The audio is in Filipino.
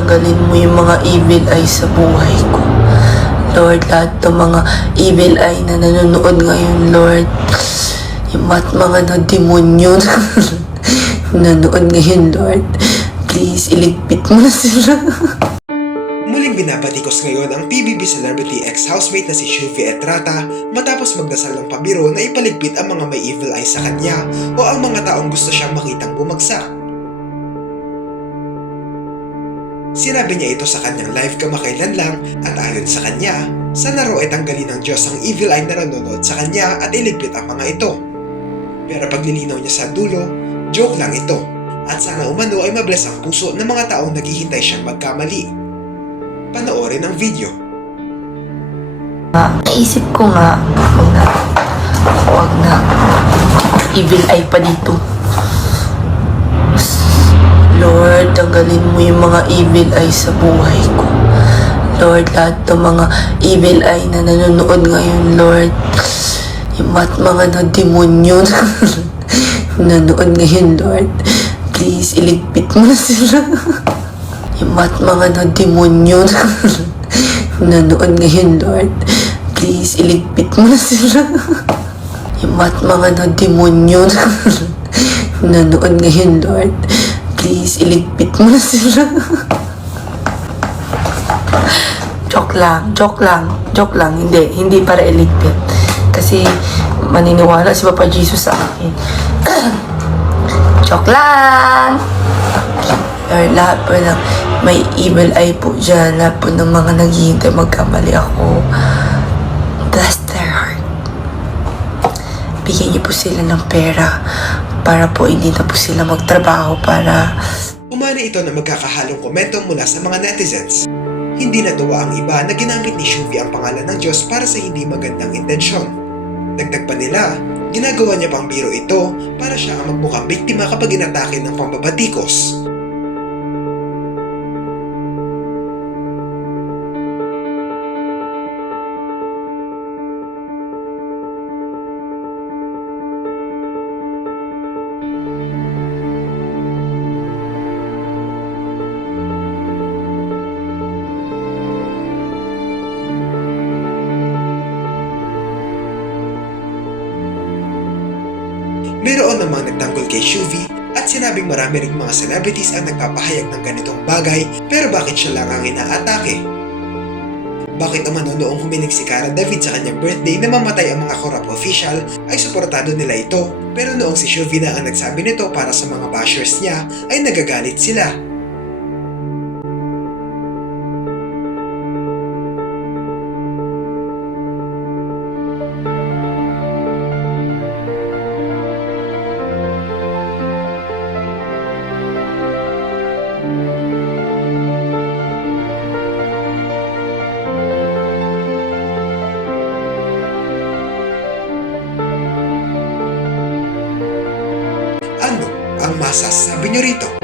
tanggalin mo yung mga evil eye sa buhay ko. Lord, lahat ng mga evil eye na nanonood ngayon, Lord, yung mga na-demonyo na nanonood ngayon, Lord, please, iligpit mo na sila. Muling binabatikos ngayon ang PBB celebrity ex-housemate na si Shuvi Etrata matapos magdasal ng pabiro na ipaligpit ang mga may evil eye sa kanya o ang mga taong gusto siyang makitang bumagsak. Sinabi niya ito sa kanyang live kamakailan lang at ayon sa kanya, sana raw ay tanggalin ng Diyos ang evil eye na nanonood sa kanya at iligpit ang mga ito. Pero paglilinaw niya sa dulo, joke lang ito at sana umano ay mabless ang puso ng mga taong naghihintay siyang magkamali. Panoorin ang video. Naisip ko nga, huwag na, evil eye pa dito. Lord, tanggalin mo yung mga evil eye sa buhay ko. Lord, lahat ng mga evil eye na nanonood ngayon, Lord, yung mga na-demonyo na nanonood ngayon, Lord, please, iligpit mo na sila. Yung mga na-demonyo na nanonood ngayon, Lord, please, iligpit mo na sila. Yung mga na-demonyo na nanonood ngayon, Lord, please, iligpit mo na sila. Joke lang, hindi para iligpit. Kasi maniniwala si Papa Jesus sa akin. Joke lang! Or lahat po ng may evil eye po dyan, lahat po ng mga naghihintay magkamali ako. Bless their heart. Bigyan niyo po sila ng pera para po hindi na po sila magtrabaho para... Umani ito na magkakahalong komento mula sa mga netizens. Hindi natuwa ang iba na ginamit ni Shuvi ang pangalan ng Diyos para sa hindi magandang intensyon. Dagdag pa nila, ginagawa niya pang biro ito para siya ang magmukhang biktima kapag inatake ng pambabatikos. Mayroon namang nagtanggol kay Shuvi at sinabing marami ring mga celebrities ang nagpapahayag ng ganitong bagay, pero bakit siya lang ang inaatake? Bakit umano noong humiling si Cara David sa kanyang birthday na mamatay ang mga corrupt official ay suportado nila ito, pero noong si Shuvi na ang nagsabi nito para sa mga bashers niya ay nagagalit sila. Ano ang masasabi niyo rito?